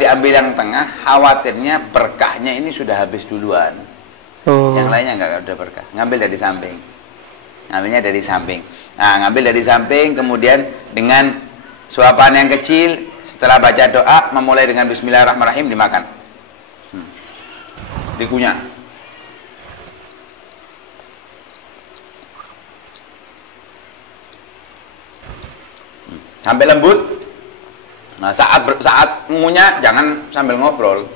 diambil yang tengah, khawatirnya berkahnya ini sudah habis duluan. Yang lainnya nggak ada berkah. Ngambil dari samping. Ngambilnya dari samping. Nah, ngambil dari samping, kemudian dengan suapan yang kecil, setelah baca doa, memulai dengan Bismillahirrahmanirrahim, dimakan. Dikunyah. Sampai lembut. Nah, saat ngunyah jangan sambil ngobrol.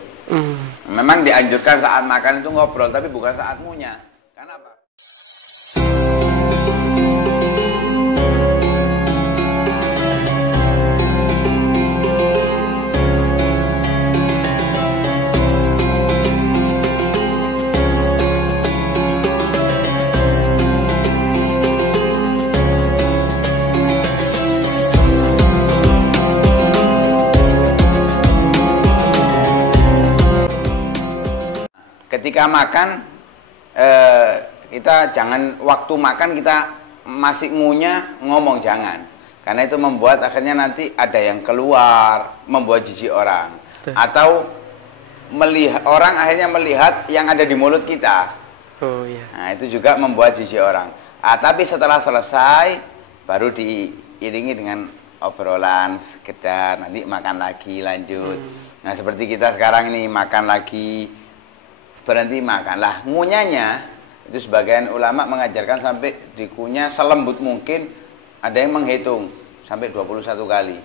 Memang dianjurkan saat makan itu ngobrol, tapi bukan saat ngunyah. Kenapa? Ketika makan, kita jangan waktu makan kita masih ngunyah ngomong, jangan, karena itu membuat akhirnya nanti ada yang keluar, membuat jijik orang. Betul. Atau melihat orang akhirnya melihat yang ada di mulut kita. Iya. Nah, itu juga membuat jijik orang. Tapi setelah selesai baru diiringi dengan obrolan sekedar, nanti makan lagi lanjut. Nah, seperti kita sekarang ini makan lagi, berhenti makan. Lah, ngunyahnya itu sebagian ulama mengajarkan sampai dikunyah selembut mungkin, ada yang menghitung sampai 21 kali.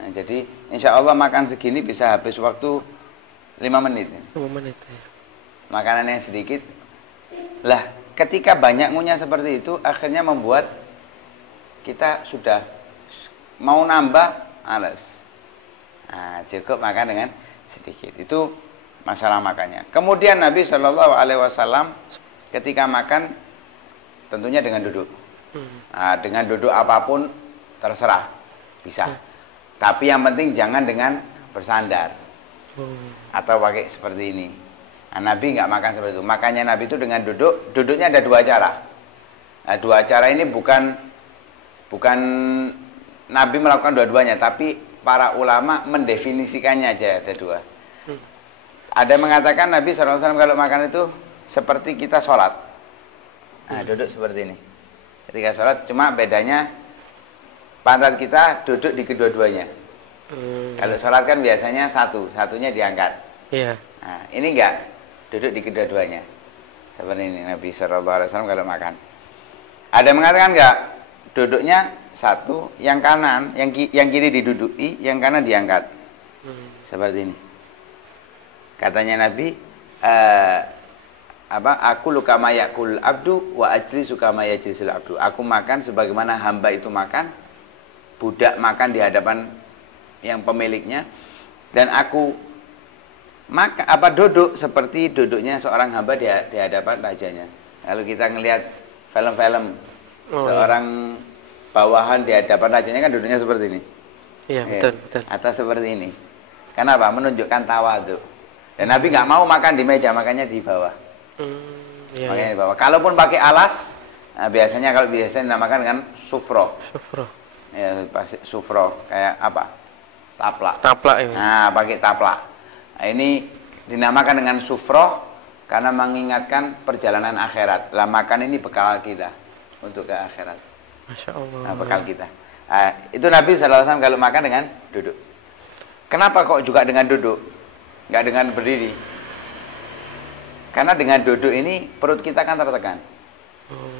Nah, jadi insya Allah makan segini bisa habis waktu 5 menit. 5 menit ya. Makanannya sedikit. Lah, ketika banyak ngunyah seperti itu akhirnya membuat kita sudah mau nambah alas. Nah, cukup makan dengan sedikit. Itu masalah makannya. Kemudian Nabi Shallallahu Alaihi Wasallam ketika makan tentunya dengan duduk. Nah, dengan duduk apapun terserah, bisa. Tapi yang penting jangan dengan bersandar atau pakai seperti ini. Nah, Nabi nggak makan seperti itu. Makannya Nabi itu dengan duduk. Duduknya ada 2 cara. Nah, 2 cara ini bukan Nabi melakukan dua-duanya, tapi para ulama mendefinisikannya aja ada 2. Ada yang mengatakan Nabi SAW kalau makan itu seperti kita sholat. Nah, duduk seperti ini. Ketika sholat, cuma bedanya pantat kita duduk di kedua-duanya. Kalau sholat kan biasanya satunya diangkat. Iya. Nah, ini enggak, duduk di kedua-duanya. Seperti ini Nabi SAW kalau makan. Ada yang mengatakan enggak, duduknya satu, yang kanan, yang kiri diduduki, yang kanan diangkat. Seperti ini. Katanya Nabi, aku lukama yakul abdu wa ajli sukama yajlisul abdu. Aku makan sebagaimana hamba itu makan, budak makan di hadapan yang pemiliknya, dan aku duduk seperti duduknya seorang hamba di hadapan rajanya. Kalau kita ngelihat film-film seorang bawahan di hadapan rajanya kan duduknya seperti ini. Iya, betul. Atau seperti ini. Kenapa? Menunjukkan tawadhu. Dan Nabi nggak mau makan di meja, makanya di bawah. Makanya di bawah. Kalaupun pakai alas, biasanya dinamakan dengan sufro. Ya, sufro kayak apa? Taplak. Taplak ini. Nah, pakai taplak. Nah, ini dinamakan dengan sufro karena mengingatkan perjalanan akhirat. Lah, makan ini bekal kita untuk ke akhirat. Masya Allah. Nah, bekal kita. Nah, itu Nabi SAW kalau makan dengan duduk. Kenapa kok juga dengan duduk? Nggak dengan berdiri? Karena dengan duduk ini perut kita kan tertekan,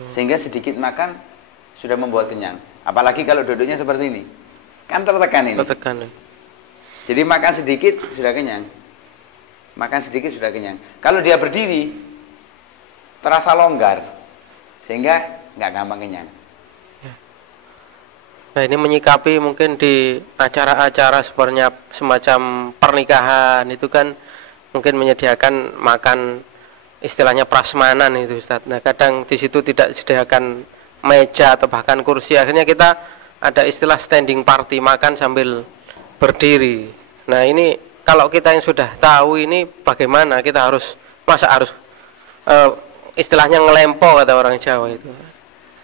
sehingga sedikit makan sudah membuat kenyang. Apalagi kalau duduknya seperti ini, kan tertekan ini. Tertekan. Jadi makan sedikit sudah kenyang. Makan sedikit sudah kenyang. Kalau dia berdiri, terasa longgar, sehingga nggak gampang kenyang. Nah, ini menyikapi mungkin di acara-acara sebenarnya semacam pernikahan itu kan mungkin menyediakan makan istilahnya prasmanan itu Ustaz. Nah, kadang di situ tidak disediakan meja atau bahkan kursi. Akhirnya kita ada istilah standing party, makan sambil berdiri. Nah, ini kalau kita yang sudah tahu ini bagaimana kita harus istilahnya ngelempo kata orang Jawa itu.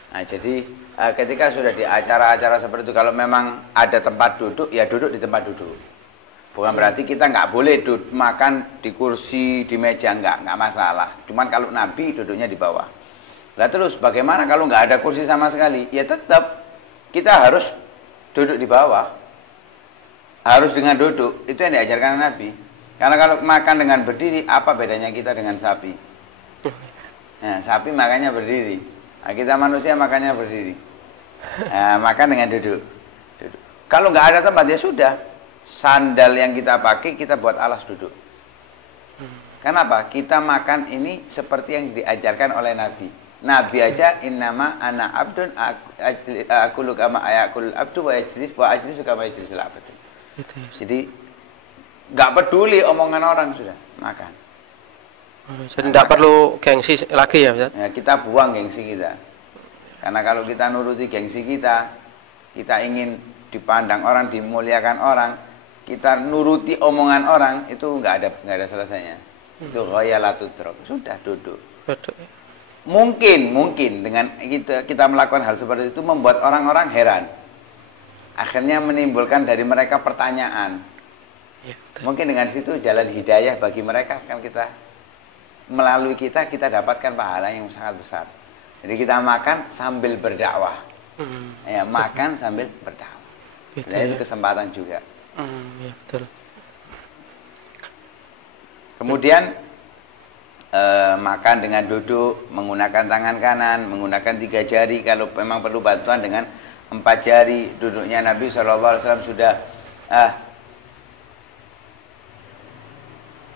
Nah, jadi ketika sudah di acara-acara seperti itu, kalau memang ada tempat duduk, ya duduk di tempat duduk. Bukan berarti kita nggak boleh makan di kursi, di meja, nggak masalah. Cuman kalau Nabi duduknya di bawah. Lah terus bagaimana kalau nggak ada kursi sama sekali? Ya tetap kita harus duduk di bawah. Harus dengan duduk. Itu yang diajarkan Nabi. Karena kalau makan dengan berdiri, apa bedanya kita dengan sapi? Nah, sapi makannya berdiri. Nah, kita manusia makannya berdiri. Nah, makan dengan duduk. Kalau nggak ada tempat ya sudah. Sandal yang kita pakai kita buat alas duduk. Kenapa? Kita makan ini seperti yang diajarkan oleh Nabi. Nabi aja innama ana abdun akulu kama ayakul abdu wa ajlis kama yajlisul abdu. Jadi nggak peduli omongan orang sudah makan. Jadi tidak perlu gengsi lagi ya, Ustaz? Ya, kita buang gengsi kita. Karena kalau kita nuruti gengsi kita ingin dipandang orang, dimuliakan orang, kita nuruti omongan orang, itu nggak ada selesainya. Itu ghayalatud drog. Sudah duduk. Mungkin dengan kita melakukan hal seperti itu membuat orang-orang heran. Akhirnya menimbulkan dari mereka pertanyaan. Ya, mungkin dengan situ jalan hidayah bagi mereka, kan kita melalui kita dapatkan pahala yang sangat besar. Jadi kita makan sambil berdakwah. Ya, makan sambil berdakwah. Nah, itu kesempatan juga. Ya, betul. Kemudian makan dengan duduk, menggunakan tangan kanan, menggunakan 3 jari. Kalau memang perlu bantuan dengan 4 jari. Duduknya Nabi SAW sudah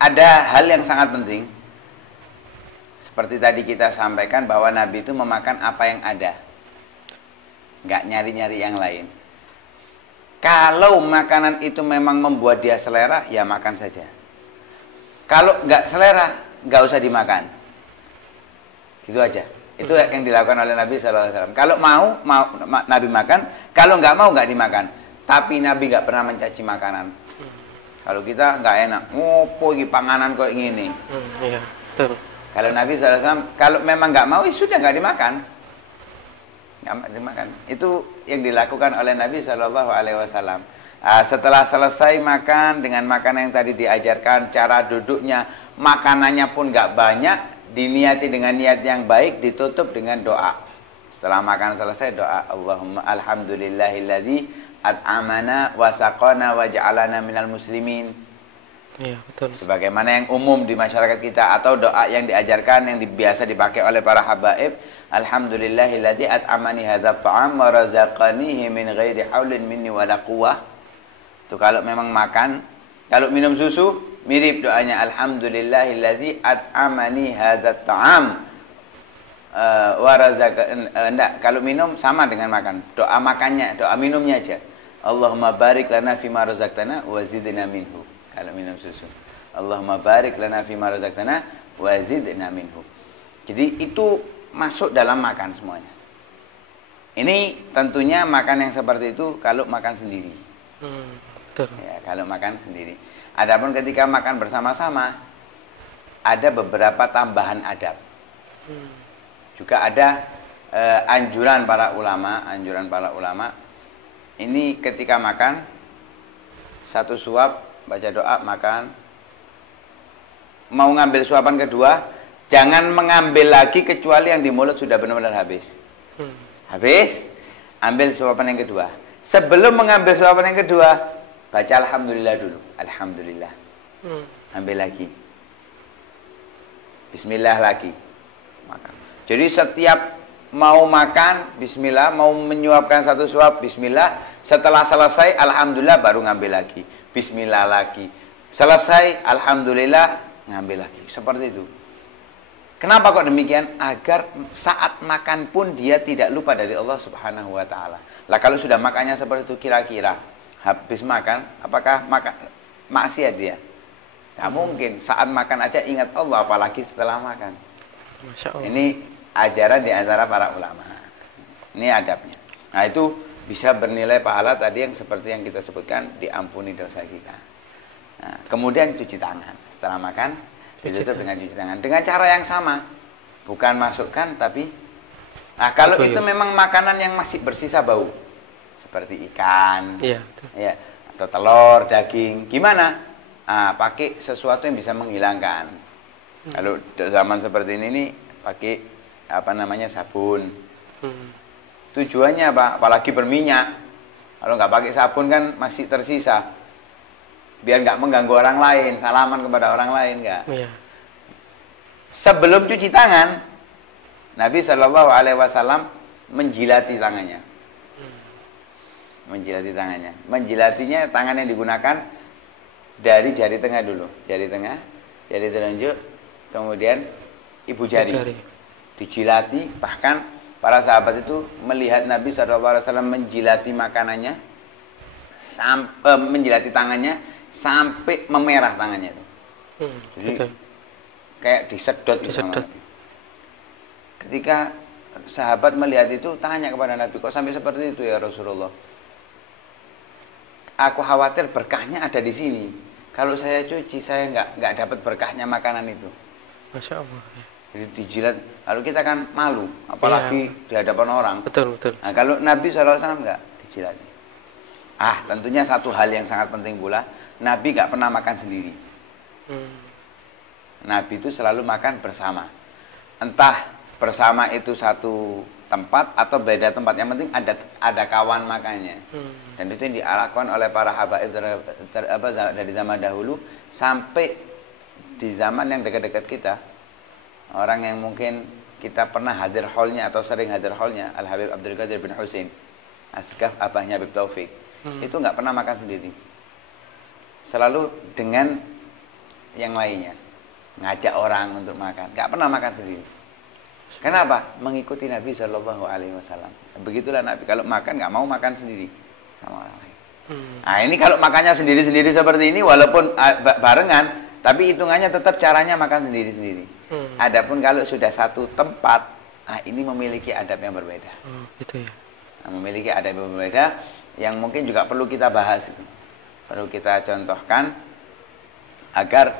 ada hal yang sangat penting. Seperti tadi kita sampaikan bahwa Nabi itu memakan apa yang ada, nggak nyari-nyari yang lain. Kalau makanan itu memang membuat dia selera, ya makan saja. Kalau nggak selera, nggak usah dimakan. Gitu aja. Itu yang dilakukan oleh Nabi SAW. Kalau mau Nabi makan, kalau nggak mau nggak dimakan. Tapi Nabi nggak pernah mencaci makanan. Kalau kita nggak enak, ngopo iki panganan kok gini. Iya, betul. Kalau Nabi SAW, kalau memang nggak mau, ya sudah nggak dimakan. Dimakan. Itu yang dilakukan oleh Nabi SAW. Setelah selesai makan dengan makanan yang tadi diajarkan, cara duduknya, makanannya pun nggak banyak, diniati dengan niat yang baik, ditutup dengan doa. Setelah makan selesai doa, Allahumma alhamdulillahilladzi at'amana wa saqana wa ja'alana minal muslimin. Iya, betul. Sebagaimana yang umum di masyarakat kita, atau doa yang diajarkan yang biasa dipakai oleh para habaib, alhamdulillahilladzi at'amani hadzal ta'am wa razaqanihi min ghairi haulin minni wala quwwah. Itu kalau memang makan. Kalau minum susu mirip doanya alhamdulillahilladzi at'amani hadzal ta'am wa razaqani. Enggak, kalau minum sama dengan makan. Doa makannya, doa minumnya aja. Allahumma barik lana fima razaqtana wa zidna minhu. Kalau minum susu, Allahumma barik lana fima razaqtana wa zidna minhu. Jadi itu masuk dalam makan semuanya. Ini tentunya makan yang seperti itu kalau makan sendiri. Betul. Ya, kalau makan sendiri. Adapun ketika makan bersama-sama, ada beberapa tambahan adab. Juga ada anjuran para ulama. Ini ketika makan, satu suap baca doa, makan. Mau ngambil suapan kedua, jangan mengambil lagi kecuali yang di mulut sudah benar-benar habis. Habis, ambil suapan yang kedua. Sebelum mengambil suapan yang kedua, baca alhamdulillah dulu. Alhamdulillah. Ambil lagi. Bismillah lagi. Makan. Jadi setiap mau makan, bismillah. Mau menyuapkan satu suap, bismillah. Setelah selesai, alhamdulillah, baru ngambil lagi. Bismillah lagi. Selesai, alhamdulillah, ngambil lagi. Seperti itu. Kenapa kok demikian? Agar saat makan pun dia tidak lupa dari Allah Subhanahu wa Ta'ala. Lah kalau sudah makannya seperti itu, kira-kira habis makan, apakah maksiat dia? Tidak mungkin. Saat makan aja ingat Allah, apalagi setelah makan. Masya Allah. Ini ajaran di antara para ulama. Ini adabnya. Nah itu bisa bernilai pahala tadi yang seperti yang kita sebutkan, diampuni dosa kita. Nah, kemudian cuci tangan. Setelah makan, ditutup dengan cuci tangan. Dengan cara yang sama. Bukan masukkan, tapi... Nah, kalau itu memang makanan yang masih bersisa bau. Seperti ikan. Iya. Ya, atau telur, daging, gimana? Pakai sesuatu yang bisa menghilangkan. Kalau zaman seperti ini nih pakai apa namanya sabun. Tujuannya apa? Apalagi berminyak. Kalau nggak pakai sabun kan masih tersisa. Biar nggak mengganggu orang lain, salaman kepada orang lain nggak. Iya. Sebelum cuci tangan, Nabi Shallallahu Alaihi Wasallam menjilati tangannya. Menjilati tangannya. Menjilatinya tangan yang digunakan dari jari tengah dulu. Jari tengah, jari telunjuk, kemudian ibu jari. Dijilati, bahkan para sahabat itu melihat Nabi SAW menjilati makanannya, menjilati tangannya sampai memerah tangannya itu. Jadi betul. Kayak disedot. Ketika sahabat melihat itu, tanya kepada Nabi, kok sampai seperti itu ya Rasulullah? Aku khawatir berkahnya ada di sini. Kalau saya cuci, saya nggak dapat berkahnya makanan itu. Masya Allah. Jadi dijilat. Lalu kita kan malu, apalagi di hadapan orang. Betul. Nah, kalau Nabi SAW nggak dijilat. Tentunya satu hal yang sangat penting pula, Nabi nggak pernah makan sendiri. Nabi itu selalu makan bersama. Entah bersama itu satu tempat atau beda tempat, yang penting ada kawan makannya. Dan itu yang dilakukan oleh para habaib dari zaman dahulu sampai di zaman yang dekat-dekat kita. Orang yang mungkin kita pernah hadir haulnya atau sering hadir haulnya, Al-Habib Abdul Qadir bin Husain Asgaf, abahnya Habib Taufik, itu nggak pernah makan sendiri, selalu dengan yang lainnya, ngajak orang untuk makan, nggak pernah makan sendiri. Kenapa? Mengikuti Nabi Shallallahu Alaihi Wasallam. Begitulah Nabi, kalau makan nggak mau makan sendiri sama orang lain. Nah ini kalau makannya sendiri-sendiri seperti ini, walaupun barengan, tapi hitungannya tetap caranya makan sendiri-sendiri. Adapun kalau sudah satu tempat, ini memiliki adab yang berbeda. Gitu ya. Memiliki adab yang berbeda, yang mungkin juga perlu kita bahas itu, perlu kita contohkan agar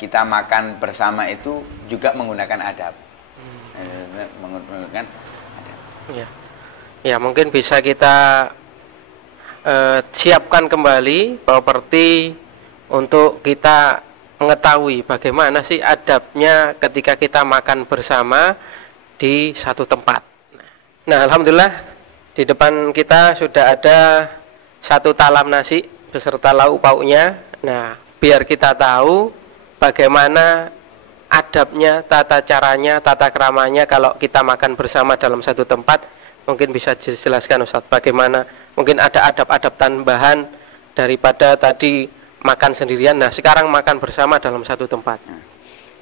kita makan bersama itu juga menggunakan adab. Menggunakan adab. Ya, mungkin bisa kita siapkan kembali properti untuk kita mengetahui bagaimana sih adabnya ketika kita makan bersama di satu tempat. Nah, alhamdulillah di depan kita sudah ada satu talam nasi beserta lauk pauknya. Nah, biar kita tahu bagaimana adabnya, tata caranya, tata keramanya kalau kita makan bersama dalam satu tempat. Mungkin bisa dijelaskan Ustadz bagaimana, mungkin ada adab-adab tambahan daripada tadi makan sendirian. Nah, sekarang makan bersama dalam satu tempat.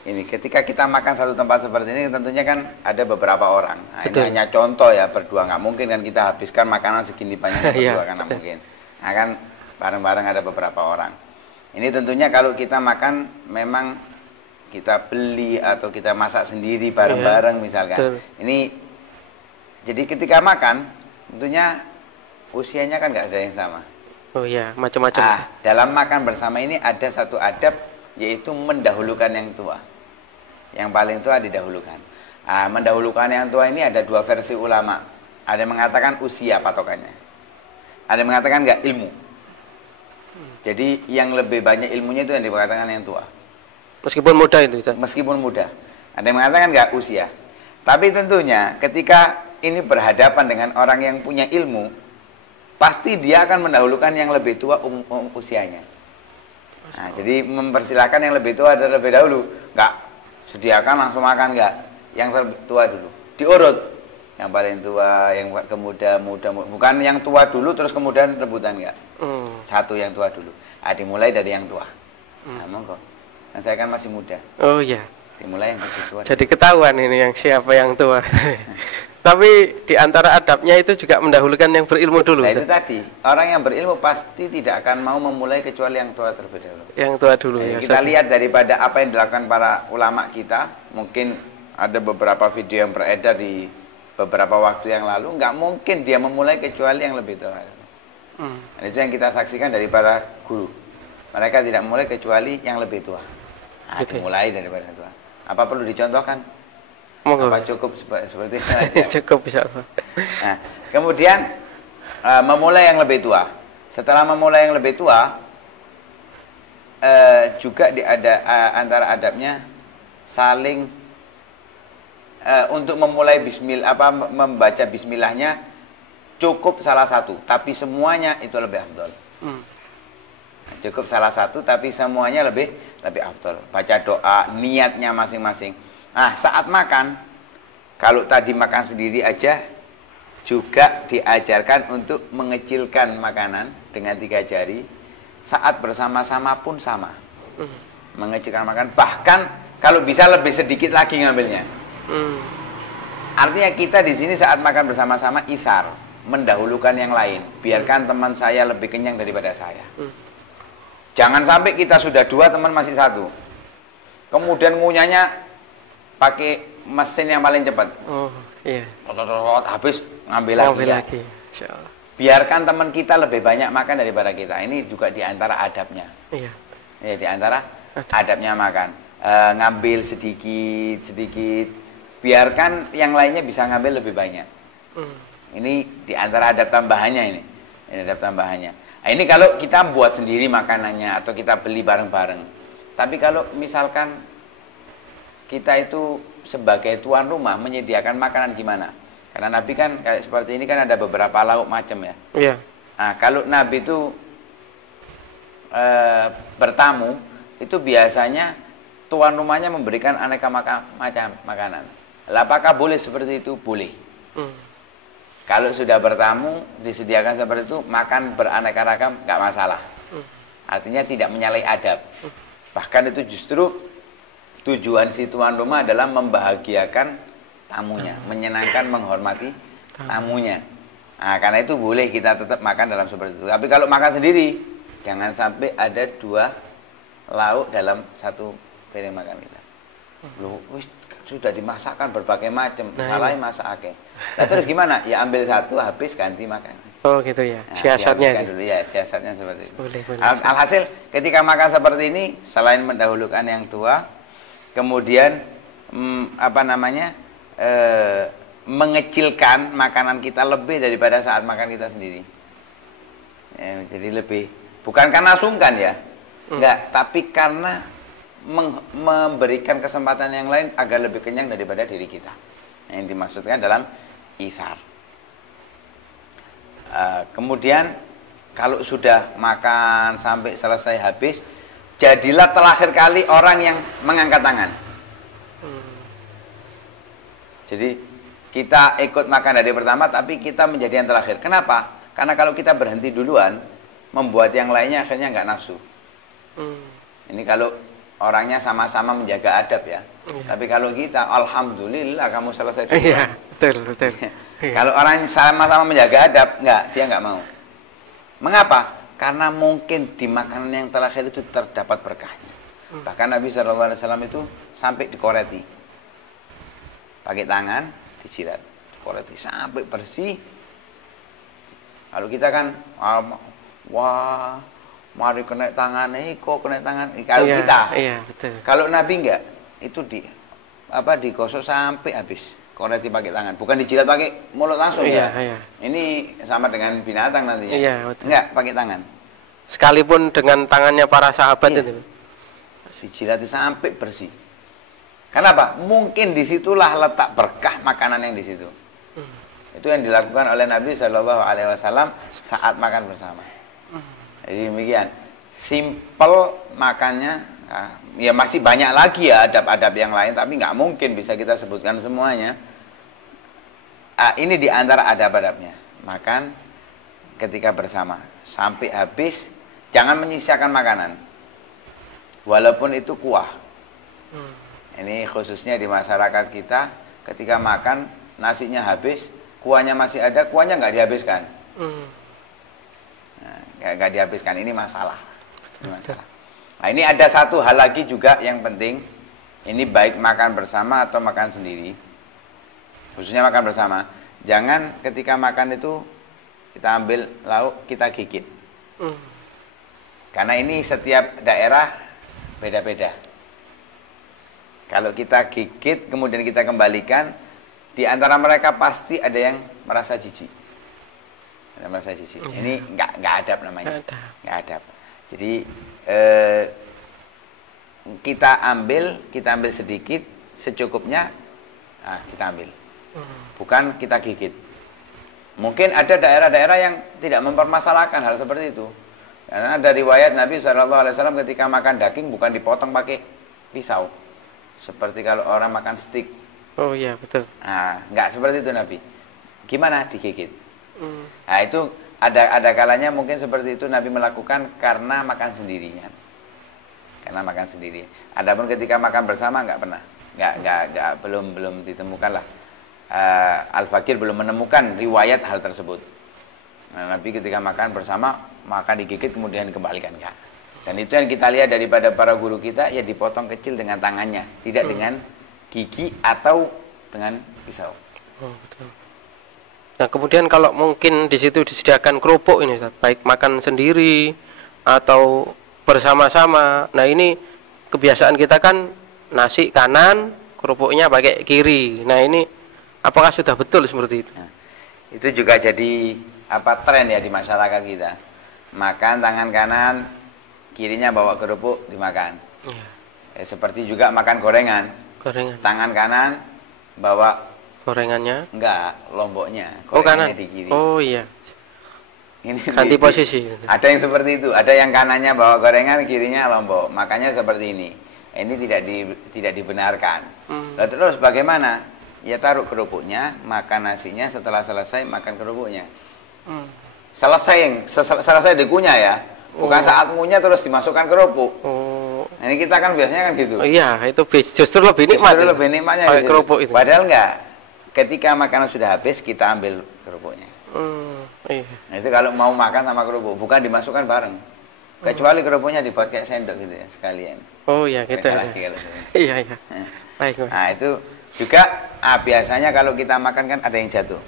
Ini ketika kita makan satu tempat seperti ini, tentunya kan ada beberapa orang. Nah, ini hanya contoh ya, berdua nggak mungkin kan kita habiskan makanan segini banyaknya berdua, kan nggak mungkin. Nah, kan bareng-bareng ada beberapa orang. Ini tentunya kalau kita makan memang kita beli atau kita masak sendiri bareng-bareng misalkan. Ini jadi ketika makan tentunya usianya kan nggak ada yang sama. Oh iya, macam-macam. Dalam makan bersama ini ada satu adab, yaitu mendahulukan yang tua. Yang paling tua didahulukan. Mendahulukan yang tua ini ada dua versi ulama. Ada yang mengatakan usia patokannya. Ada yang mengatakan nggak, ilmu. Jadi yang lebih banyak ilmunya itu yang dikatakan yang tua. Meskipun muda itu. Meskipun muda. Ada yang mengatakan nggak, usia. Tapi tentunya ketika ini berhadapan dengan orang yang punya ilmu, pasti dia akan mendahulukan yang lebih tua usianya. Nah, jadi mempersilahkan yang lebih tua terlebih dahulu. Enggak sediakan langsung makan, enggak. Yang tertua dulu. Diurut. Yang paling tua, yang muda. Bukan yang tua dulu terus kemudian rebutan, enggak. Satu yang tua dulu. Dimulai dari yang tua. Nah, monggo. Nah, saya kan masih muda. Oh iya. Dimulai yang lebih tua. Jadi ketahuan ini yang siapa yang tua. Tapi di antara adabnya itu juga mendahulukan yang berilmu dulu. Nah itu tadi, orang yang berilmu pasti tidak akan mau memulai kecuali yang tua terlebih dahulu. Yang tua dulu ya. Kita lihat daripada apa yang dilakukan para ulama kita, mungkin ada beberapa video yang beredar di beberapa waktu yang lalu, nggak mungkin dia memulai kecuali yang lebih tua. Dan itu yang kita saksikan dari para guru. Mereka tidak memulai kecuali yang lebih tua. Dimulai daripada tua. Apa perlu dicontohkan? Apa cukup seperti itu? Cukup bisa. Nah, kemudian memulai yang lebih tua. Setelah memulai yang lebih tua, juga antara adabnya saling untuk memulai membaca bismillahnya cukup salah satu, tapi semuanya itu lebih afdol. Cukup salah satu, tapi semuanya lebih afdol. Baca doa, niatnya masing-masing. Nah, saat makan, kalau tadi makan sendiri aja, juga diajarkan untuk mengecilkan makanan dengan 3 jari. Saat bersama-sama pun sama. Mengecilkan makan, bahkan kalau bisa lebih sedikit lagi ngambilnya. Artinya kita di sini saat makan bersama-sama ithar, mendahulukan yang lain. Biarkan teman saya lebih kenyang daripada saya. Jangan sampai kita sudah 2, teman masih 1. Kemudian ngunyahnya pakai mesin yang paling cepat. Oh, iya. Habis ngambil lagi. Insyaallah. Biarkan teman kita lebih banyak makan daripada kita. Ini juga diantara adabnya. Iya. Ya, diantara adabnya makan. Ngambil sedikit. Biarkan yang lainnya bisa ngambil lebih banyak. Ini diantara adab tambahannya ini. Ini adab tambahannya. Nah, ini kalau kita buat sendiri makanannya atau kita beli bareng-bareng. Tapi kalau misalkan kita itu sebagai tuan rumah menyediakan makanan gimana? Karena Nabi kan kayak seperti ini kan ada beberapa lauk macam ya. Iya. Nah, kalau Nabi itu bertamu, itu biasanya tuan rumahnya memberikan aneka macam makanan. Apakah boleh seperti itu? Boleh. Kalau sudah bertamu, disediakan seperti itu, makan beraneka ragam, nggak masalah. Artinya tidak menyalahi adab. Bahkan itu justru tujuan si tuan rumah adalah membahagiakan tamunya, menyenangkan, menghormati tamunya. Nah, karena itu boleh kita tetap makan dalam seperti itu. Tapi kalau makan sendiri, jangan sampai ada 2 lauk dalam 1 piring makan kita. Loh, sudah dimasakkan berbagai macam, salahin masak akeh. Nah, terus gimana? Ya ambil 1, habis ganti makan. Oh gitu ya, siasatnya dulu ya, siasatnya seperti itu. Boleh. Alhasil ketika makan seperti ini, selain mendahulukan yang tua, kemudian mengecilkan makanan kita lebih daripada saat makan kita sendiri. Ya, jadi lebih, bukan karena sungkan ya, enggak, tapi karena memberikan kesempatan yang lain agar lebih kenyang daripada diri kita. Yang dimaksudkan dalam ithar. Kemudian kalau sudah makan sampai selesai habis, jadilah terakhir kali orang yang mengangkat tangan. Jadi kita ikut makan dari pertama, tapi kita menjadi yang terakhir. Kenapa? Karena kalau kita berhenti duluan, membuat yang lainnya akhirnya nggak nafsu. Ini kalau orangnya sama-sama menjaga adab ya. Tapi kalau kita, alhamdulillah kamu selesai duluan. Iya, betul. Kalau orang sama-sama menjaga adab, dia nggak mau. Mengapa? Karena mungkin di makanan yang terakhir itu terdapat berkahnya. Bahkan Nabi SAW itu sampai dikoreti. Pakai tangan, dijilat, dikoreti sampai bersih. Kalau kita kan, wah, mari kena tangan, kok kena tangan. Kalau kita, betul. Kalau Nabi enggak, itu digosok sampai habis. Koreti pakai tangan, bukan dijilat pakai mulut langsung ya. Ini sama dengan binatang nantinya. Iya, betul. Enggak, pakai tangan. Sekalipun dengan tangannya para sahabat itu. Dijilat sampai bersih. Kenapa? Mungkin disitulah letak berkah makanan yang di situ. Itu yang dilakukan oleh Nabi SAW saat makan bersama. Jadi demikian. Simple makannya. Ya masih banyak lagi ya adab-adab yang lain, tapi nggak mungkin bisa kita sebutkan semuanya. Ini di antara adab-adabnya. Makan ketika bersama sampai habis, jangan menyisakan makanan walaupun itu kuah. Ini khususnya di masyarakat kita, ketika makan nasinya habis, kuahnya masih ada, kuahnya nggak dihabiskan. Nggak dihabiskan, ini masalah. Nah, ini ada satu hal lagi juga yang penting. Ini baik makan bersama atau makan sendiri. Khususnya makan bersama. Jangan ketika makan itu kita ambil lauk, kita gigit. Karena ini setiap daerah beda-beda. Kalau kita gigit kemudian kita kembalikan, di antara mereka pasti ada yang merasa jijik. merasa jijik. Ini nggak adab namanya. Nggak adab. Jadi kita ambil sedikit secukupnya, kita ambil. Bukan kita gigit. Mungkin ada daerah-daerah yang tidak mempermasalahkan hal seperti itu. Karena ada riwayat Nabi SAW ketika makan daging bukan dipotong pakai pisau. Seperti kalau orang makan steak. Oh iya, betul. Nah, nggak seperti itu Nabi. Gimana? Digigit. Nah, itu ada kalanya mungkin seperti itu Nabi melakukan karena makan sendirian. Karena makan sendiri. Adapun ketika makan bersama nggak pernah. Belum ditemukan lah. Al-Fakir belum menemukan riwayat hal tersebut. Nah, Nabi ketika makan bersama, makan digigit kemudian dikembalikan enggak. Dan itu yang kita lihat daripada para guru kita, ya dipotong kecil dengan tangannya, tidak dengan gigi atau dengan pisau. Oh, betul. Nah, kemudian kalau mungkin di situ disediakan kerupuk ini, Ustaz, baik makan sendiri atau bersama-sama. Nah, ini kebiasaan kita kan nasi kanan, kerupuknya pakai kiri. Nah, ini apakah sudah betul seperti itu? Nah, itu juga jadi tren ya di masyarakat kita. Makan tangan kanan, kirinya bawa kerupuk dimakan. Seperti juga makan gorengan. Tangan kanan bawa gorengannya? Enggak, lomboknya. Kanan. Di kiri. Oh iya. Ini ganti posisi. Ada yang seperti itu. Ada yang kanannya bawa gorengan, kirinya lombok. Makanya seperti ini. Ini tidak dibenarkan. Lalu terus bagaimana? Ya taruh kerupuknya, makan nasinya, setelah selesai makan kerupuknya. Selesai dikunyah ya. Bukan saat ngunyah terus dimasukkan kerupuk. Nah, ini kita kan biasanya kan gitu. Oh iya, itu justru lebih nikmat. Justru lebih nikmatnya gitu. Kerupuk itu. Padahal enggak. Ketika makanan sudah habis, kita ambil kerupuknya. Iya. Nah, itu kalau mau makan sama kerupuk, bukan dimasukkan bareng. Kecuali kerupuknya dipakai sendok gitu ya, sekalian. Oh iya, gitu ya. Iya. Baik. Nah, itu juga biasanya kalau kita makan kan ada yang jatuh.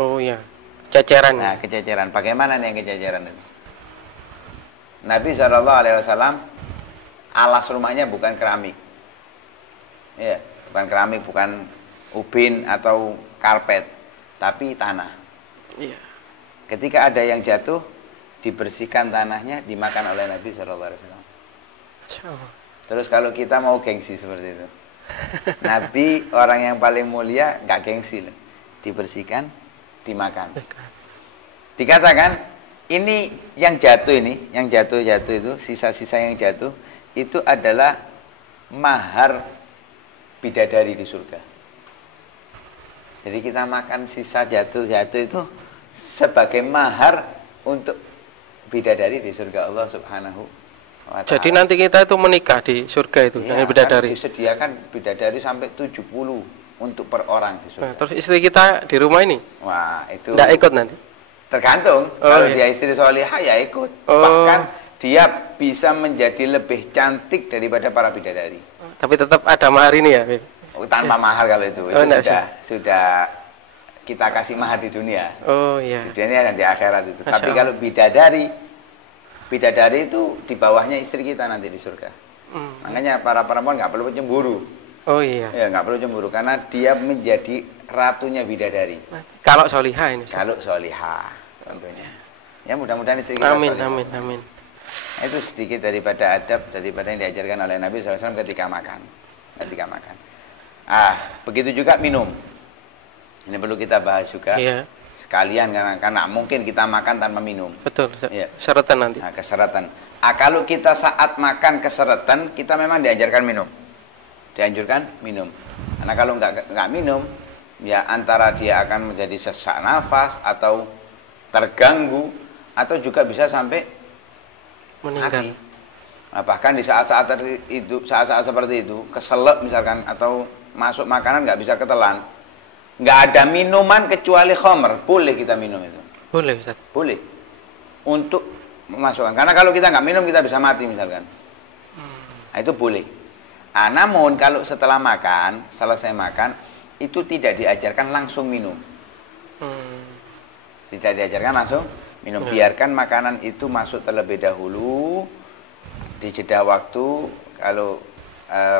Oh iya. Ceceran. Nah, kececeran. Bagaimana nih yang kececeran itu? Nabi SAW alas rumahnya bukan keramik. Ya, bukan keramik, bukan ubin atau karpet, tapi tanah. Iya. Ketika ada yang jatuh, dibersihkan tanahnya, dimakan oleh Nabi SAW. Terus kalau kita mau gengsi seperti itu, Nabi orang yang paling mulia nggak gengsi, dibersihkan, dimakan. Dikatakan ini yang jatuh itu sisa-sisa yang jatuh itu adalah mahar bidadari di surga. Jadi kita makan sisa jatuh itu sebagai mahar untuk bidadari di surga Allah Subhanahu wa ta'ala. Jadi nanti kita itu menikah di surga itu dengan bidadari. Kan disediakan bidadari sampai 70 untuk per orang di surga. Nah, terus istri kita di rumah ini? Wah, itu enggak ikut nanti. Tergantung. Kalau dia istri solihah ya ikut. Bahkan dia bisa menjadi lebih cantik daripada para bidadari. Tapi tetap ada mahar ini ya? Tanpa mahar kalau itu sudah kita kasih mahar di dunia. Oh iya. Di dunia dan di akhirat itu. Tapi kalau bidadari itu di bawahnya istri kita nanti di surga. Makanya para perempuan nggak perlu cemburu. Oh iya. Ya nggak perlu cemburu karena dia menjadi ratunya bidadari. Kalau solihah ini. Kalau solihah tentunya. Ya mudah-mudahan istri kita amin, solihah. amin. Itu sedikit daripada adab daripada yang diajarkan oleh Nabi SAW ketika makan. Begitu juga minum. Ini perlu kita bahas juga. Iya. Sekalian karena mungkin kita makan tanpa minum. Betul. Ya. Keseretan nanti. Keseretan. Kalau kita saat makan keseretan, kita memang diajarkan minum. Karena kalau nggak minum, ya antara dia akan menjadi sesak nafas atau terganggu atau juga bisa sampai meninggal. Nah, bahkan di saat-saat seperti itu, keselak misalkan atau masuk makanan nggak bisa ketelan, nggak ada minuman kecuali khamr, boleh kita minum itu. Boleh, Ustaz. Boleh. Untuk memasukkan. Karena kalau kita nggak minum kita bisa mati misalkan. Nah, itu boleh. Namun kalau setelah makan, selesai makan, itu tidak diajarkan langsung minum. Tidak diajarkan langsung minum. Biarkan makanan itu masuk terlebih dahulu. Di jeda waktu, kalau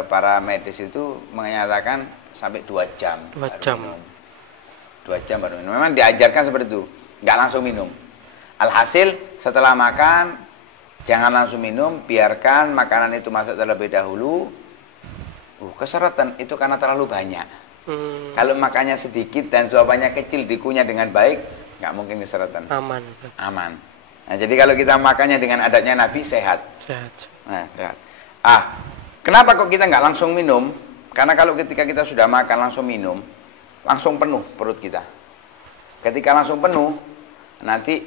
para medis itu menyatakan sampai 2 jam. 2 jam. 2 jam baru minum. Memang diajarkan seperti itu. nggak langsung minum. Alhasil setelah makan jangan langsung minum, biarkan makanan itu masuk terlebih dahulu. Keseretan itu karena terlalu banyak. Kalau makannya sedikit dan suapannya kecil, dikunyah dengan baik, nggak mungkin keseretan. Aman. Nah, jadi kalau kita makannya dengan adabnya Nabi, sehat. Nah, sehat. Kenapa kok kita nggak langsung minum? Karena kalau ketika kita sudah makan langsung minum, langsung penuh perut kita. Ketika langsung penuh, nanti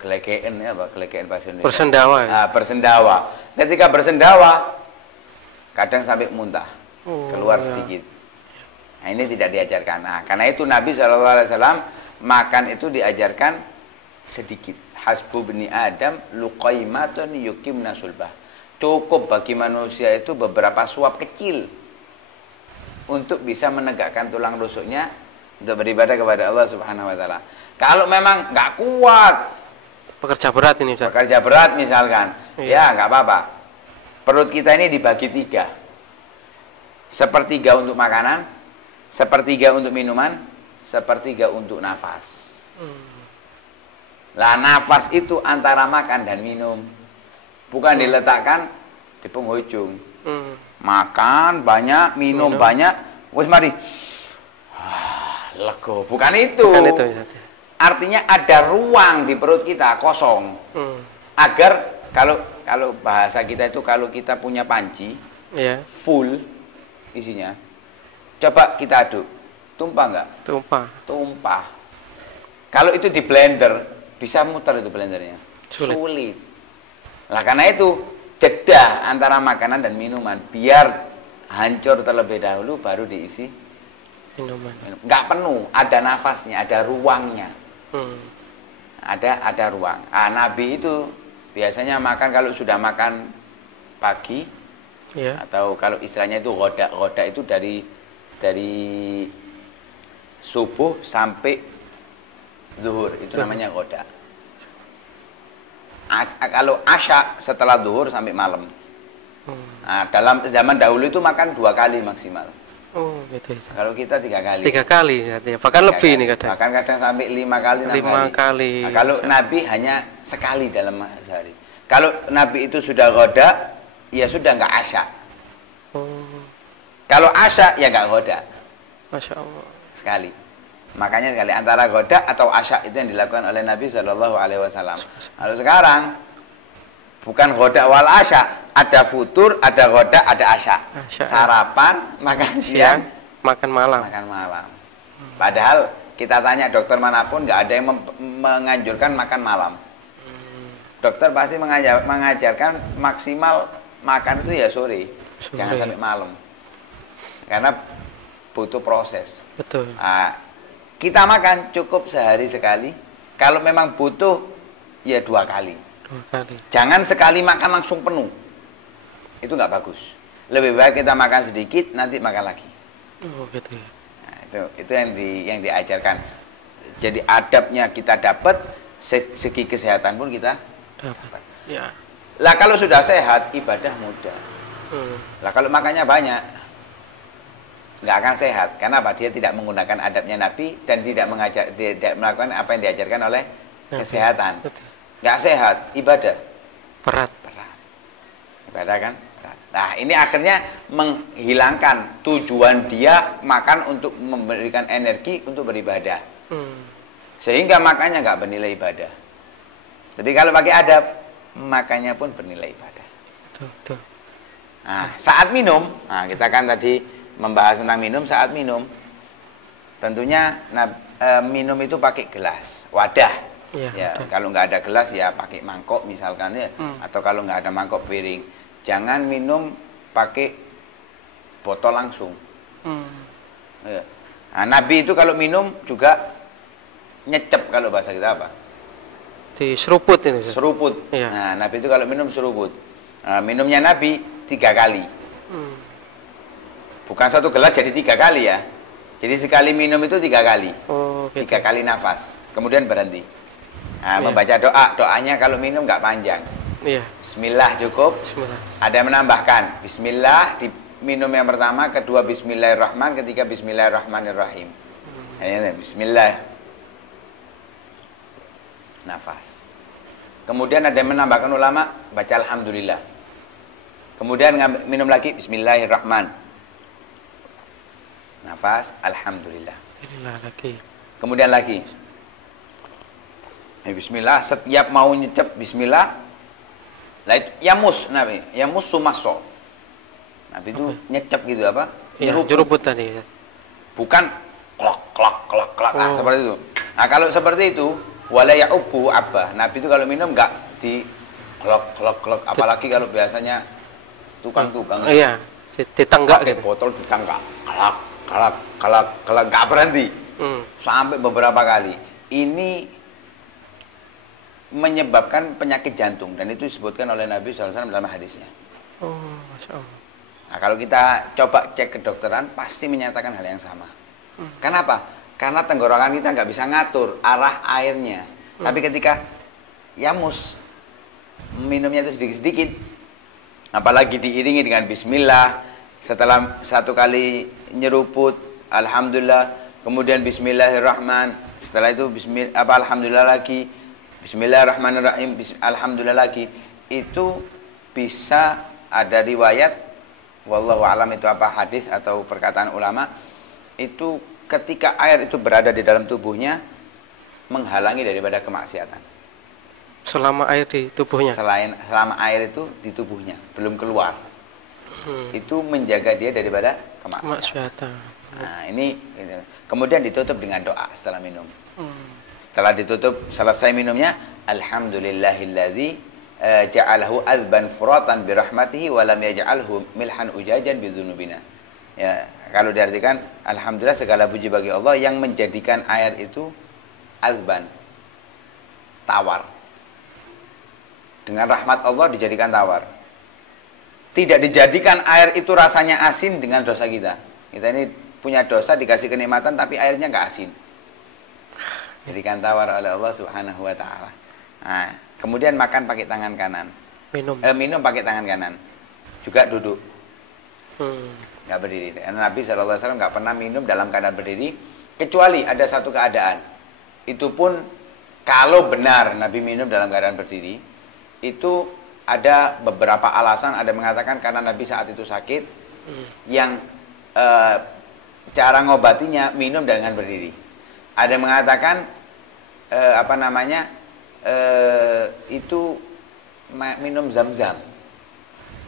gelegean ya, gelegean bahasa Indonesia. Bersendawa. Bersendawa. Ketika bersendawa, kadang sampai muntah, keluar sedikit. Nah, ini tidak diajarkan. Nah, karena itu Nabi SAW makan itu diajarkan sedikit. Hasbu bani Adam luqaimatun yuqimna sulbah. Cukup bagi manusia itu beberapa suap kecil untuk bisa menegakkan tulang rusuknya untuk beribadah kepada Allah Subhanahu wa taala. Kalau memang nggak kuat, pekerja berat ini, Ustaz. Pekerja berat misalkan, ya nggak apa-apa. Perut kita ini dibagi 3. Sepertiga untuk makanan, sepertiga untuk minuman, sepertiga untuk nafas. Lah nafas itu antara makan dan minum. Bukan diletakkan di penghujung. Makan banyak, minum banyak, wis mari. Lego. Bukan itu. Artinya ada ruang di perut kita kosong. Agar kalau bahasa kita itu, kalau kita punya panci full isinya, coba kita aduk, tumpah nggak? Tumpah. Kalau itu di blender, bisa muter itu blendernya. Sulit. Nah, karena itu jeda antara makanan dan minuman, biar hancur terlebih dahulu baru diisi minuman. Nggak penuh, ada nafasnya, ada ruangnya. Ada ruang. Nabi itu biasanya makan kalau sudah makan pagi, atau kalau istilahnya itu ghoda itu dari subuh sampai zuhur, itu namanya ghoda. Kalau asya setelah zuhur sampai malam. Nah, dalam zaman dahulu itu makan 2 kali maksimal. Gitu. Kalau kita 3 kali. 3 kali, bahkan lebih nih kadang. Bahkan kadang sampai 5 kali, 6 kali. Nah, kalau Nabi hanya sekali dalam sehari. Kalau Nabi itu sudah ghoda, ya sudah nggak asya. Kalau asya ya nggak ghoda. Masya Allah. Sekali. Makanya sekali antara ghoda atau asya itu yang dilakukan oleh Nabi Shallallahu Alaihi Wasallam. Kalau sekarang bukan ghoda wal asya, ada futur, ada ghoda, ada asya. Sarapan, makan siang, makan malam. Padahal kita tanya dokter manapun, nggak ada yang menganjurkan makan malam. Dokter pasti mengajarkan maksimal makan itu ya sore. Jangan sampai malam. Karena butuh proses. Betul. Kita makan cukup sehari sekali. Kalau memang butuh, ya 2 kali. 2 kali. Jangan sekali makan langsung penuh. Itu nggak bagus. Lebih baik kita makan sedikit, nanti makan lagi. Gitu ya. Nah, itu yang diajarkan. Jadi adabnya kita dapat, segi kesehatan pun kita dapat. Ya. Lah kalau sudah sehat, ibadah mudah. Lah kalau makannya banyak, nggak akan sehat. Karena apa? Dia tidak menggunakan adabnya Nabi dan tidak melakukan apa yang diajarkan oleh kesehatan. Nggak sehat, ibadah berat. Ibadah kan berat. Nah, ini akhirnya menghilangkan tujuan dia makan untuk memberikan energi untuk beribadah. Sehingga makannya nggak bernilai ibadah. Jadi kalau pakai adab, makannya pun bernilai ibadah. Betul. Nah, saat minum, kita kan tadi membahas tentang minum. Saat minum, tentunya minum itu pakai gelas, wadah. Ya, kalau nggak ada gelas ya pakai mangkok misalkan ya, atau kalau nggak ada mangkok piring. Jangan minum pakai botol langsung. Ya. Nah, Nabi itu kalau minum juga nyecep, kalau bahasa kita apa? Diseruput ini. Seruput. Ya. Nah, Nabi itu kalau minum seruput. Nah, minumnya Nabi 3 kali. Bukan 1 gelas jadi 3 kali ya. Jadi sekali minum itu 3 kali. 3 kali nafas. Kemudian berhenti. Nah, membaca doanya kalau minum nggak panjang. Bismillah cukup. Bismillah. Ada yang menambahkan Bismillah di minum yang pertama, kedua Bismillahirrahman, ketiga Bismillahirrahmanirrahim. Bismillah. nafas. Kemudian ada yang menambahkan ulama, baca alhamdulillah. Kemudian minum lagi, bismillahirrahmanirrahim. Nafas, alhamdulillah. Kemudian lagi, bismillah, setiap mau nyecep bismillah. Lah itu yamus Nabi, yamus sumaso. Nabi itu nyecep gitu apa? Nyeruput tadi. Bukan klok seperti itu. Nah, kalau seperti itu, wala ya'ubu abah. Nabi itu kalau minum enggak di klok, apalagi kalau biasanya tukang-tukang. Iya, ditenggak gitu. Botol ditenggak. Kelak enggak berhenti. Sampai beberapa kali. Ini menyebabkan penyakit jantung dan itu disebutkan oleh Nabi SAW dalam hadisnya. Oh, Masya Allah. Nah, kalau kita coba cek kedokteran pasti menyatakan hal yang sama. Kenapa? Karena tenggorokan kita nggak bisa ngatur arah airnya. Tapi ketika yamus minumnya itu sedikit-sedikit, apalagi diiringi dengan bismillah, setelah satu kali nyeruput alhamdulillah, kemudian bismillahirrahman, setelah itu alhamdulillah lagi, bismillahirrahmanirrahim, alhamdulillah lagi, itu bisa ada riwayat, wallahu alam itu apa hadis atau perkataan ulama, itu ketika air itu berada di dalam tubuhnya menghalangi daripada kemaksiatan. Selama air di tubuhnya? Selama air itu di tubuhnya belum keluar, itu menjaga dia daripada kemaksiatan. Nah ini gitu. Kemudian ditutup dengan doa setelah minum. Setelah ditutup, selesai minumnya, alhamdulillahilladzi ja'alahu azban furatan birahmatihi wa lam yaj'alhu milhan ujajan bidzunubina. Ya, kalau diartikan alhamdulillah segala puji bagi Allah yang menjadikan air itu azban, tawar. Dengan rahmat Allah dijadikan tawar. Tidak dijadikan air itu rasanya asin dengan dosa kita. Kita ini punya dosa, dikasih kenikmatan tapi airnya nggak asin. Jadikan tawar oleh Allah Subhanahu wa taala. Nah, kemudian makan pakai tangan kanan. Minum pakai tangan kanan. Juga duduk. Nggak berdiri. Karena Nabi SAW nggak pernah minum dalam keadaan berdiri, kecuali ada satu keadaan. Itu pun kalau benar Nabi minum dalam keadaan berdiri, itu ada beberapa alasan. Ada mengatakan karena Nabi saat itu sakit, yang cara ngobatinya minum dengan berdiri. Ada mengatakan itu minum zam-zam.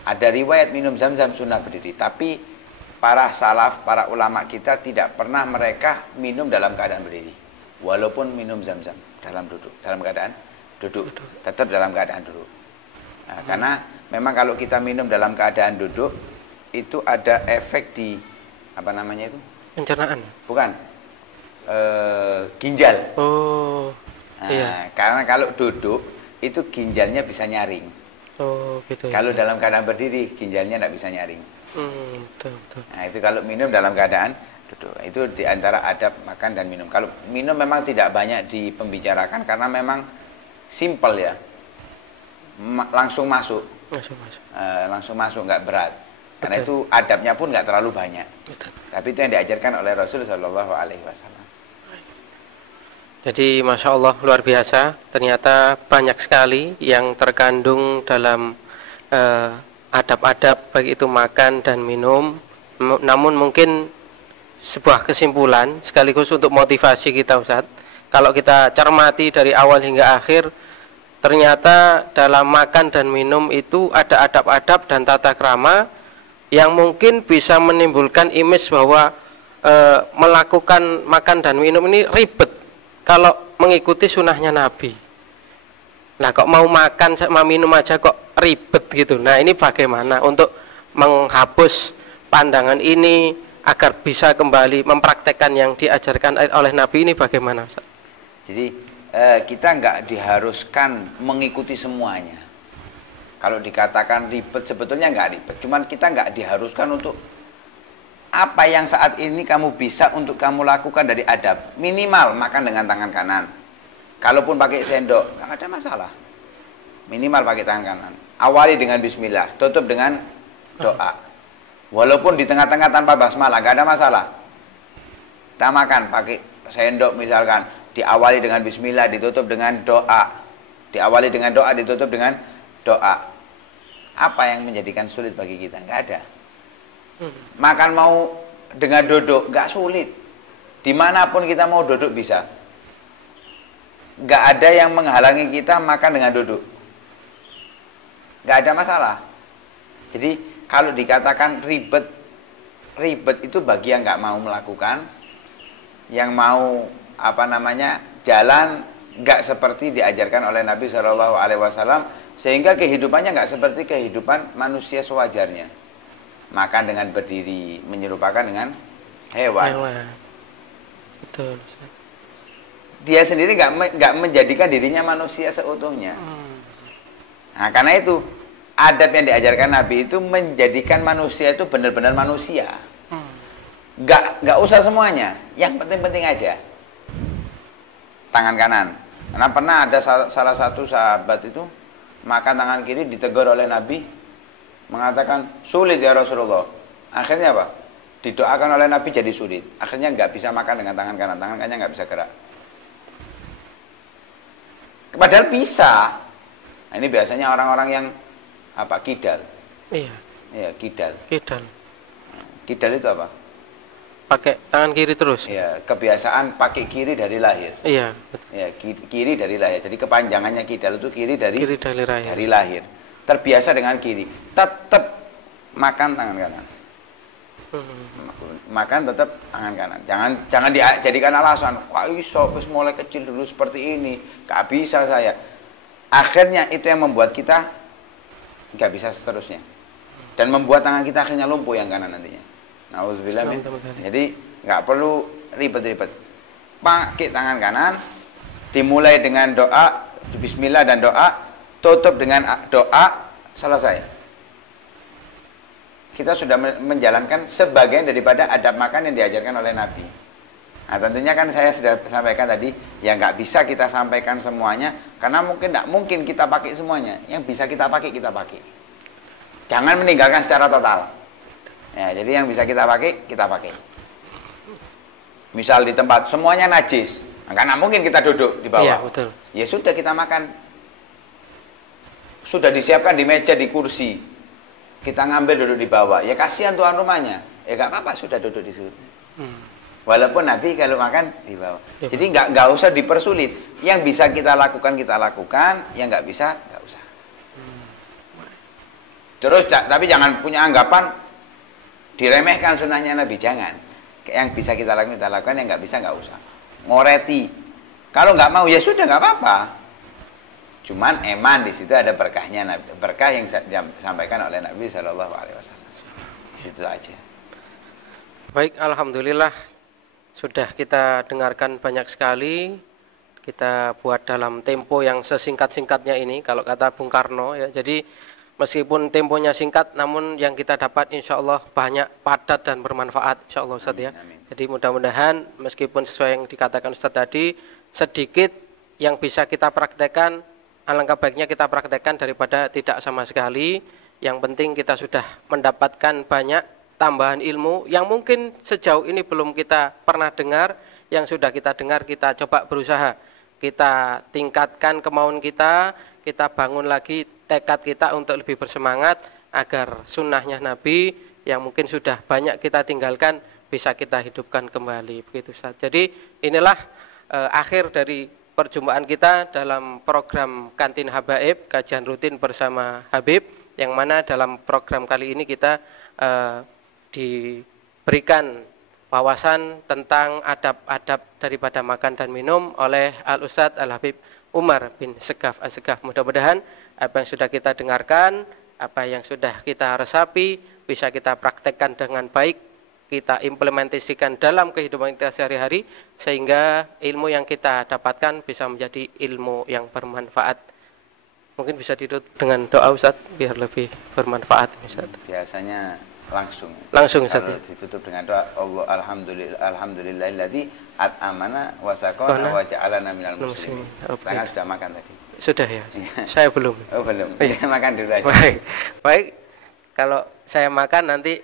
Ada riwayat minum zam-zam sunnah berdiri. Tapi para salaf, para ulama kita tidak pernah mereka minum dalam keadaan berdiri. Walaupun minum zam-zam dalam keadaan duduk. Tetap dalam keadaan duduk. Nah, karena memang kalau kita minum dalam keadaan duduk, itu ada efek di pencernaan. Bukan. Ginjal. Oh. Nah, iya. Karena kalau duduk itu ginjalnya bisa nyaring. Oh, gitu. Kalau dalam keadaan berdiri ginjalnya tidak bisa nyaring. Betul. Nah, itu kalau minum dalam keadaan duduk. Itu diantara adab makan dan minum. Kalau minum memang tidak banyak dipembicarakan karena memang simple ya. Langsung masuk. Langsung masuk, nggak berat. Karena itu adabnya pun nggak terlalu banyak. Tapi itu yang diajarkan oleh Rasul Shallallahu Alaihi Wasallam. Jadi Masya Allah luar biasa. Ternyata banyak sekali yang terkandung dalam adab-adab baik itu makan dan minum. Namun mungkin sebuah kesimpulan sekaligus untuk motivasi kita Ustadz. Kalau kita cermati dari awal hingga akhir, ternyata dalam makan dan minum itu ada adab-adab dan tata krama yang mungkin bisa menimbulkan image bahwa melakukan makan dan minum ini ribet kalau mengikuti sunnahnya Nabi. Nah, kok mau makan sama minum aja kok ribet gitu. Nah, ini bagaimana untuk menghapus pandangan ini agar bisa kembali mempraktekkan yang diajarkan oleh Nabi ini bagaimana, Ustaz? Jadi kita nggak diharuskan mengikuti semuanya. Kalau dikatakan ribet, sebetulnya nggak ribet. Cuman kita nggak diharuskan untuk apa yang saat ini kamu bisa untuk kamu lakukan dari adab. Minimal makan dengan tangan kanan. Kalaupun pakai sendok, nggak ada masalah. Minimal pakai tangan kanan. Awali dengan bismillah, tutup dengan doa. Walaupun di tengah-tengah tanpa basmalah, nggak ada masalah. Kita makan pakai sendok misalkan, diawali dengan bismillah, ditutup dengan doa. Diawali dengan doa, ditutup dengan doa. Apa yang menjadikan sulit bagi kita? Nggak ada. Makan mau dengan duduk, nggak sulit. Dimanapun kita mau duduk bisa. Nggak ada yang menghalangi kita makan dengan duduk. Nggak ada masalah. Jadi kalau dikatakan ribet, ribet itu bagi yang nggak mau melakukan, yang mau jalan nggak seperti diajarkan oleh Nabi Shallallahu Alaihi Wasallam, sehingga kehidupannya nggak seperti kehidupan manusia sewajarnya. Makan dengan berdiri, menyerupakan dengan hewan. Betul. Dia sendiri nggak menjadikan dirinya manusia seutuhnya. Nah, karena itu adab yang diajarkan Nabi itu menjadikan manusia itu benar-benar manusia. Nggak usah semuanya, yang penting-penting aja. Tangan kanan. Karena pernah ada salah satu sahabat itu makan tangan kiri, ditegur oleh Nabi, mengatakan sulit ya Rasulullah. Akhirnya apa? Didoakan oleh Nabi jadi sulit. Akhirnya nggak bisa makan dengan tangan kanan, tangan kanannya nggak bisa gerak. Padahal bisa. Nah, ini biasanya orang-orang yang kidal. Iya. Iya, kidal. Kidal. Kidal itu apa? Pakai tangan kiri terus. Iya, kebiasaan pakai kiri dari lahir. Iya. Ya, kiri dari lahir. Jadi kepanjangannya kidal itu kiri dari lahir. Dari lahir. Terbiasa dengan kiri. Tetap makan tangan kanan. Makan tetap tangan kanan. Jangan dijadikan alasan. Wah, iso mulai kecil dulu seperti ini. Gak bisa saya. Akhirnya itu yang membuat kita gak bisa seterusnya. Dan membuat tangan kita akhirnya lumpuh yang kanan nantinya. Nauzubillah min. Jadi nggak perlu ribet-ribet. Pakai tangan kanan, dimulai dengan doa, bismillah dan doa, tutup dengan doa, selesai. Kita sudah menjalankan sebagian daripada adab makan yang diajarkan oleh Nabi. Nah, tentunya kan saya sudah sampaikan tadi, ya nggak bisa kita sampaikan semuanya, karena nggak mungkin kita pakai semuanya. Yang bisa kita pakai, kita pakai. Jangan meninggalkan secara total. Ya, jadi yang bisa kita pakai, kita pakai. Misal di tempat semuanya najis, karena mungkin kita duduk di bawah. Iya, betul. Ya sudah, kita makan. Sudah disiapkan di meja, di kursi. Kita ngambil duduk di bawah. Ya kasihan tuan rumahnya. Ya nggak apa-apa, sudah duduk di situ. Walaupun Nabi kalau makan di bawah. Ya, jadi nggak usah dipersulit. Yang bisa kita lakukan, yang nggak bisa, nggak usah. Terus tapi jangan punya anggapan diremehkan sunnahnya Nabi, jangan. Yang bisa kita lakukan, yang nggak bisa nggak usah. Ngoreti. Kalau nggak mau ya sudah, nggak apa-apa. Cuman eman di situ ada berkahnya, berkah yang disampaikan oleh Nabi Shallallahu Alaihi Wasallam. Di situ aja. Baik, alhamdulillah sudah kita dengarkan banyak sekali. Kita buat dalam tempo yang sesingkat-singkatnya ini, kalau kata Bung Karno ya. Jadi meskipun temponya singkat, namun yang kita dapat insya Allah banyak, padat dan bermanfaat insya Allah Ustaz ya. Jadi mudah-mudahan meskipun sesuai yang dikatakan Ustaz tadi, sedikit yang bisa kita praktekkan, alangkah baiknya kita praktekkan daripada tidak sama sekali. Yang penting kita sudah mendapatkan banyak tambahan ilmu yang mungkin sejauh ini belum kita pernah dengar. Yang sudah kita dengar, kita coba berusaha, kita tingkatkan kemauan kita bangun lagi tekad kita untuk lebih bersemangat agar sunnahnya Nabi yang mungkin sudah banyak kita tinggalkan bisa kita hidupkan kembali, begitu Ustaz. Jadi inilah akhir dari perjumpaan kita dalam program Kantin Habaib, kajian rutin bersama Habib, yang mana dalam program kali ini kita diberikan wawasan tentang adab-adab daripada makan dan minum oleh Al-Ustadz Al-Habib Umar bin Segaf As-Segaf. Mudah-mudahan apa yang sudah kita dengarkan, apa yang sudah kita resapi, bisa kita praktekkan dengan baik, kita implementasikan dalam kehidupan kita sehari-hari, sehingga ilmu yang kita dapatkan bisa menjadi ilmu yang bermanfaat. Mungkin bisa ditutup dengan doa Ustaz, biar lebih bermanfaat Ustaz. Biasanya langsung Ustaz. Kalau ditutup dengan doa Allah alhamdulillahilladzi at'amana wa saqana wa ja'alana minal muslimin. Karena sudah makan tadi. Sudah ya. Saya belum. Oh, belum. Makan dulu aja. Baik. Kalau saya makan nanti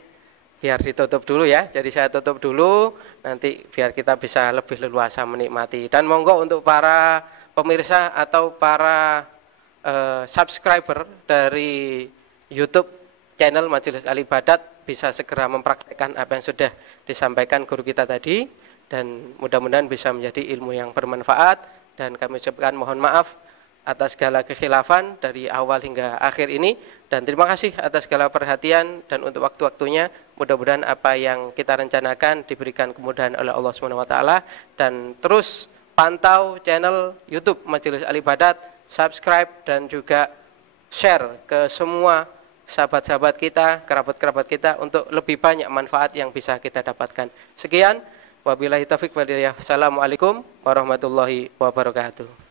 biar ditutup dulu ya. Jadi saya tutup dulu, nanti biar kita bisa lebih leluasa menikmati. Dan monggo untuk para pemirsa atau para subscriber dari YouTube channel Majelis Al-Ibadat bisa segera mempraktekkan apa yang sudah disampaikan guru kita tadi, dan mudah-mudahan bisa menjadi ilmu yang bermanfaat. Dan kami ucapkan mohon maaf atas segala kekhilafan dari awal hingga akhir ini, dan terima kasih atas segala perhatian dan untuk waktu-waktunya. Mudah-mudahan apa yang kita rencanakan diberikan kemudahan oleh Allah SWT. Dan terus pantau channel YouTube Majelis Al-Ibadat, subscribe dan juga share ke semua sahabat-sahabat kita, kerabat-kerabat kita, untuk lebih banyak manfaat yang bisa kita dapatkan. Sekian, wabillahi taufiq wal hidayah. Assalamualaikum warahmatullahi wabarakatuh.